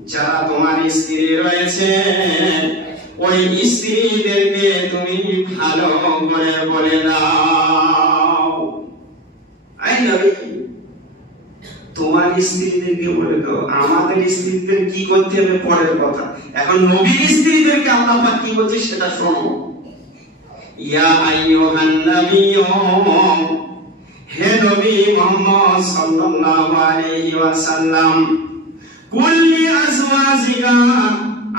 যারা তোমার স্ত্রী রয়েছে ওই স্ত্রীদেরকে তুমি ভালো করে বলে দাও। আই নবী তোমার স্ত্রীদেরকে বলে দাও। আমাদের স্ত্রীদের কি করতে হবে পরের কথা, এখন নবীর স্ত্রীদেরকে আল্লাহ পাক কি বলছে সেটা শোনো। ইয়া আইয়ুহান নাবিয়্যু, হে নবী মুহাম্মদ সাল্লাল্লাহু আলাইহি ওয়াসাল্লাম, কুল্লি আজওয়াজিকা,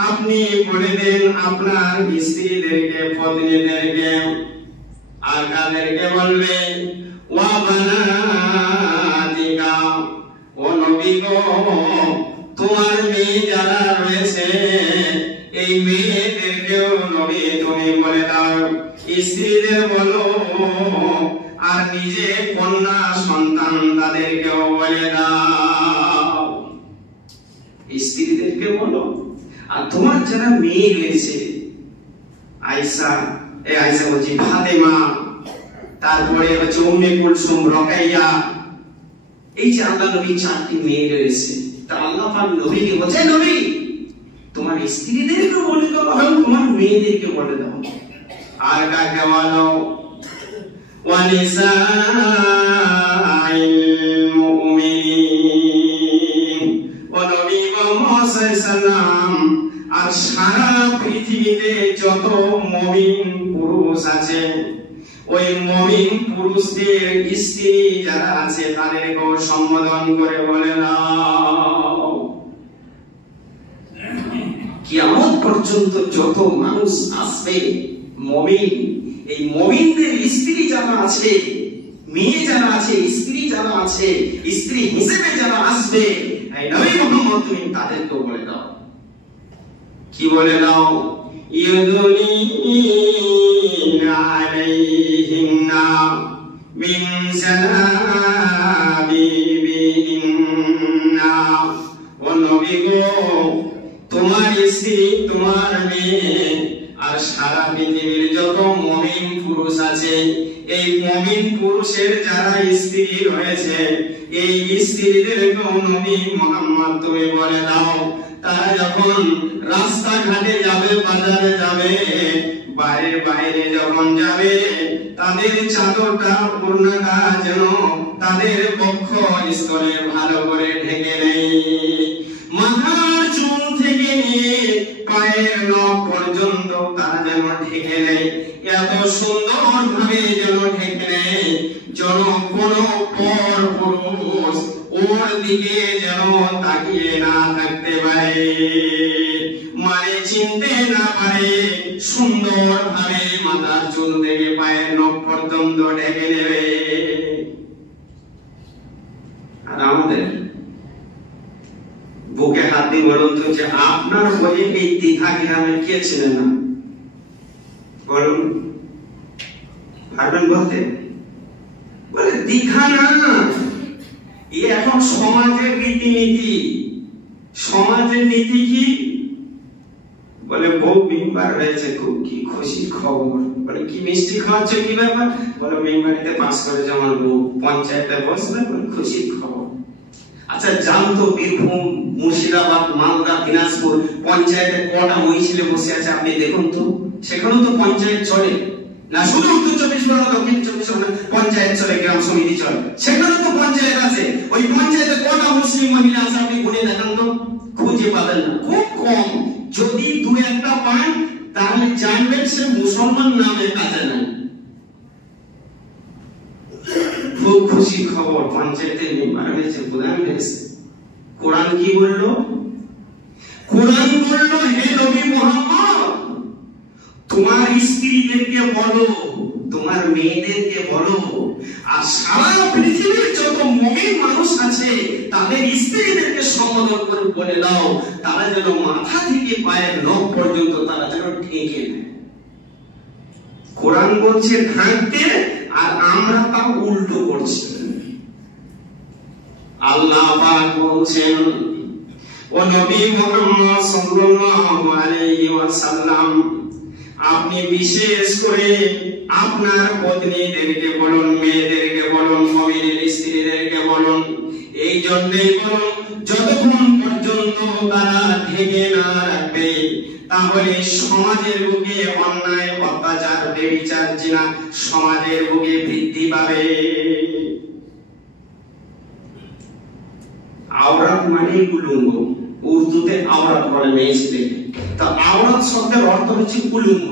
আপনি বলে দেন আপনার স্ত্রীদেরকে, পত্নীদেরকে। আর কাদেরকে বলবেন? ওয়া বানাতিকা, ও নবী গো তোমার মেয়ে যারা রয়েছে এই মেয়েদেরকেও নবী তুমি বলে দাও। স্ত্রীদের বলো আর নিজে কন্যা সন্তান তাদেরকেও বলে দাও। স্ত্রীদেরকে বলো আর তোমার যারা মেয়ে রয়েছে আয়েশা, আয়েশা বলছি ফাতেমা, তারপরে হচ্ছে উম্মে কুলসুম, রুকাইয়া, এই যে আল্লাহ নবী চারটি মেয়ে রয়েছে, তা আল্লাহ পাক নবীকে বলছে নবী তোমার স্ত্রীদেরকে বলে দাও এবং তোমার মেয়েদেরকে বলে দাও। আর কাকে বলো? ওয়ানিসাইল মুমিনিন, ও নবী মুহাম্মদ সাল্লাল্লাহু, আর সারা পৃথিবীতে যত মুমিন পুরুষ আছে ওই মুমিন পুরুষদের স্ত্রী যারা আছে তাদেরকেও সম্বোধন করে বলে দাও। কিয়ামত পর্যন্ত যত মানুষ আসবে মুমিন, এই মুমিনদের স্ত্রী যারা আছে, মেয়ে যারা আছে, স্ত্রী যারা আছে, স্ত্রী হিসেবে যারা আসবে, এই নবী মুহাম্মদ তুমি তাদেরকেও বলে দাও। কি বলে দাও? ইউদুনিনা আলাইহিন্না মিন জালাবিবিহিন্না, ও নবী গো তোমার স্ত্রী, তোমার মেয়ে আর সারা পৃথিবীর যত মুমিন পুরুষ আছে, এই মুমিন পুরুষের যারা স্ত্রী রয়েছে এই স্ত্রীদেরকেও নবী মুহাম্মদ তুমি বলে দাও, তারা যখন রাস্তাঘাটে যাবে, বাজারে যাবে, বাইরে যখন যাবে, তাদের চাদরটা ওড়নাটা যেন তাদের বক্ষ স্তরে ভালো করে ঢেকে নেই। মাথার চুল থেকে নিয়ে পায়ের নখ পর্যন্ত তারা যেন ঢেকে নেই, এত সুন্দর ভাবে যেন ঢেকে নেই যেন কোনো পর পুরুষ ওর দিকে যেন তাকিয়ে না থাকতে পারে, মানে চিনতে না পারে। সুন্দর ভাবে মাথার চুল থেকে পায়ের নখ পর্যন্ত ঢেকে নেবে। আর আমাদের বুকে হাত দিয়ে বলুন তো যে আপনার বলে এই দীঘা গ্রামে কে ছিলেন না? বলুন, পারবেন বলতে? বলে দীঘা না, এই এখন সমাজের রীতিনীতি। সমাজের নীতি কি? বলে বউ মেম্বার হয়েছে, খুব কি খুশি খবর। বলে কি মিষ্টি খাওয়াচ্ছে, কি ব্যাপার? বলে মেম্বারিতে পাস করেছে আমার বউ, পঞ্চায়েতে বসবে, বলে খুশির খবর। আচ্ছা জানতো বীরভূম, মুর্শিদাবাদ, মালদা, দিনাজপুর পঞ্চায়েতে কটা মহিলা বসে আছে আপনি দেখুন তো? সেখানেও তো পঞ্চায়েত চলে না, শুধু উত্তর 24 পরগনা, দক্ষিণ 24 পরগনা পঞ্চায়েত চলে, গ্রাম সমিতি চলে, সেখানে তো পঞ্চায়েত আছে। ওই পঞ্চায়েতে কটা মুসলিম মহিলা আছে আপনি গুনে দেখান তো? খুঁজে পাবেন না, খুব কম। যদি দু একটা পান তাহলে জানবেন সে মুসলমান নামে কাজে নাই। খুব খুশি খবর, পঞ্চায়েতে মেম্বার হয়েছে, প্রধান হয়েছে। কোরআন কি বললো? কোরআন বললো হে নবী মুহাম্মদ তোমার স্ত্রীদেরকে বলো, তোমার মেয়েদেরকে বলো, আর সারা পৃথিবীর যত মুমিন মানুষ আছে তাদের স্ত্রীদেরকে সম্বোধন করে বলে দাও, তারা যেন মাথা থেকে পায়ের নখ পর্যন্ত তারা যেন ঢেকে নেয়। কোরআন বলছে ঢাকতে, আর আমরা তা উল্টো করছি। আল্লাহ পাক বলছেন ও নবী মুহাম্মদ সাল্লাল্লাহু আলাইহি ওয়াসাল্লাম আপনি বিশেষ করে আপনার পত্নীদেরকে বলুন, মেয়েদেরকে বলুন, মুমিনের স্ত্রীদেরকে বলুন, এই জন্যই বলুন যতক্ষণ পর্যন্ত তারা ঢেকে না রাখবে, তাহলে সমাজের বুকে অন্যায়, অত্যাচার, ব্যভিচার, জিনা সমাজের বুকে বৃদ্ধি পাবে। আওরাত মানে উলঙ্গ, উর্দুতে আওরাত বলে মেয়েদের। তো আওরাত শব্দের অর্থ হচ্ছে উলঙ্গ।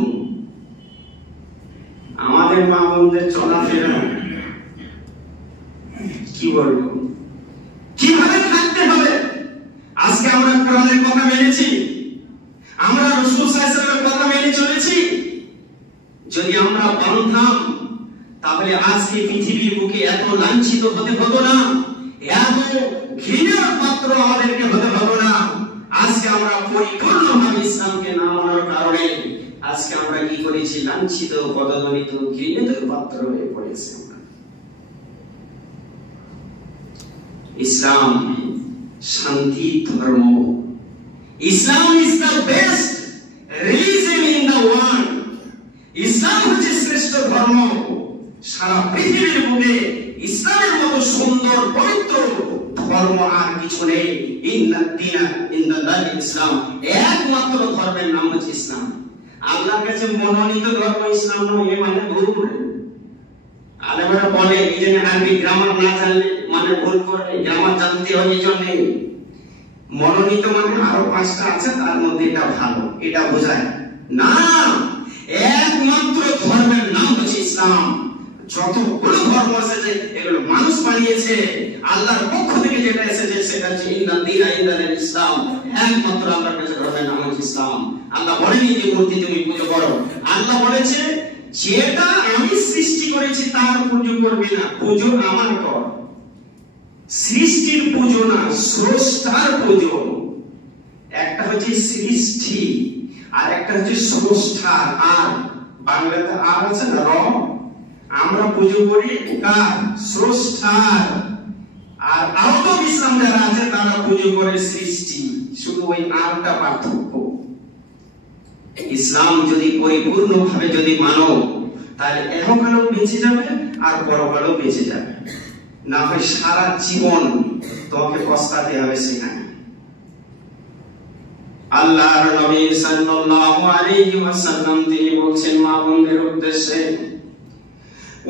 আমাদের মা বোনদের চলাফেরা কি বলবো, কিভাবে থাকতে হবে। আজকে আমরা কোরআনের কথা মেনেছি, আমরা রাসূল সাল্লাল্লাহু আলাইহি ওয়াসাল্লামের কথা মেনে চলেছি। যদি আমরা মানতাম তাহলে আজকে পৃথিবীর বুকে এত লাঞ্ছিত হতে হতো না, এত ঘৃণার পাত্র আমাদেরকে হতে হতো না। আজকে আমরা পরিপূর্ণভাবে ইসলামকে না মানার কারণে আজকে আমরা কি করেছি, লাঞ্ছিত, পদদলিত, ঘৃণিত পাত্র হয়ে পড়েছি। ইসলাম শান্তি ধর্ম। Islam is the best religion in the world. ইসলাম হচ্ছে শ্রেষ্ঠ ধর্ম। সারা পৃথিবীর বুকে ইসলামের মতো সুন্দর পবিত্র ধর্ম আর কিছু নেই। ইন্নাদ দীনা ইনদাল্লাহি ইসলাম, একমাত্র ধর্মের নাম হচ্ছে ইসলাম। আল্লাহর কাছে মনোনীত ধর্ম ইসলাম নয়, এ মানে ভুল। আলেমরা বলে এই যে আরবি গ্রামার না জানলে মানে ভুল করে, গ্রামার জানতে হবে এই জন্য। মনোনীত মানে আরো 5টা আছে, তার মধ্যে এটা ভালো, এটা বোঝায় না। একমাত্র ধর্মের নাম হচ্ছে ইসলাম। যতগুলো ধর্ম এসেছে এগুলো মানুষ বানিয়েছে, আল্লাহর পক্ষ থেকে যেটা এসেছে সেটা হচ্ছে ইন্নাদ দীনা ইনদাল্লাহি ইসলাম। একমাত্র আল্লাহর কাছে ধর্মের নাম হচ্ছে ইসলাম। আল্লাহ বলেনি যে মূর্তি তুমি পুজো করো, আল্লাহ বলেছে যেটা আমি সৃষ্টি করেছি তার পুজো করবে না, পুজো আমার কর। সৃষ্টির পুজো না, স্রষ্টার পুজো। একটা হচ্ছে সৃষ্টি আর একটা হচ্ছে স্রষ্টার। আর বাংলাতে আর আছে না, র। আমরা পুজো করি কার? স্রষ্টার। আর আউট অফ ইসলাম যারা আছে তারা পুজো করে সৃষ্টি। শুধু ওই নামটা পার্থক্য। ইসলাম যদি পরিপূর্ণভাবে যদি মানো তাহলে এহকালেও বেঁচে যাবে আর পরকালেও বেঁচে যাবে, না হয় সারা জীবন তোমাকে পস্তাতে হবে সেখানে। আল্লাহর নবী সাল্লাল্লাহু আলাইহি ওয়াসাল্লাম তিনি বলেন মা বোনদের উদ্দেশ্যে,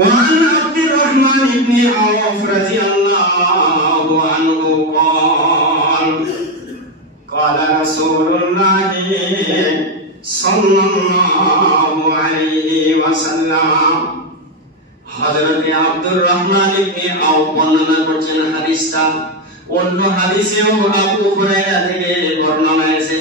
وعن عبد الرحمن بن عوف رضي الله عنه قال قال رسول الله صلى الله عليه وسلم। হযরত আব্দুর রহমান ইবনে আওফ বর্ণনা করেছেন হাদিসটা। অন্য হাদিসেও আবু হুরায়রা থেকে বর্ণনা এসেছে।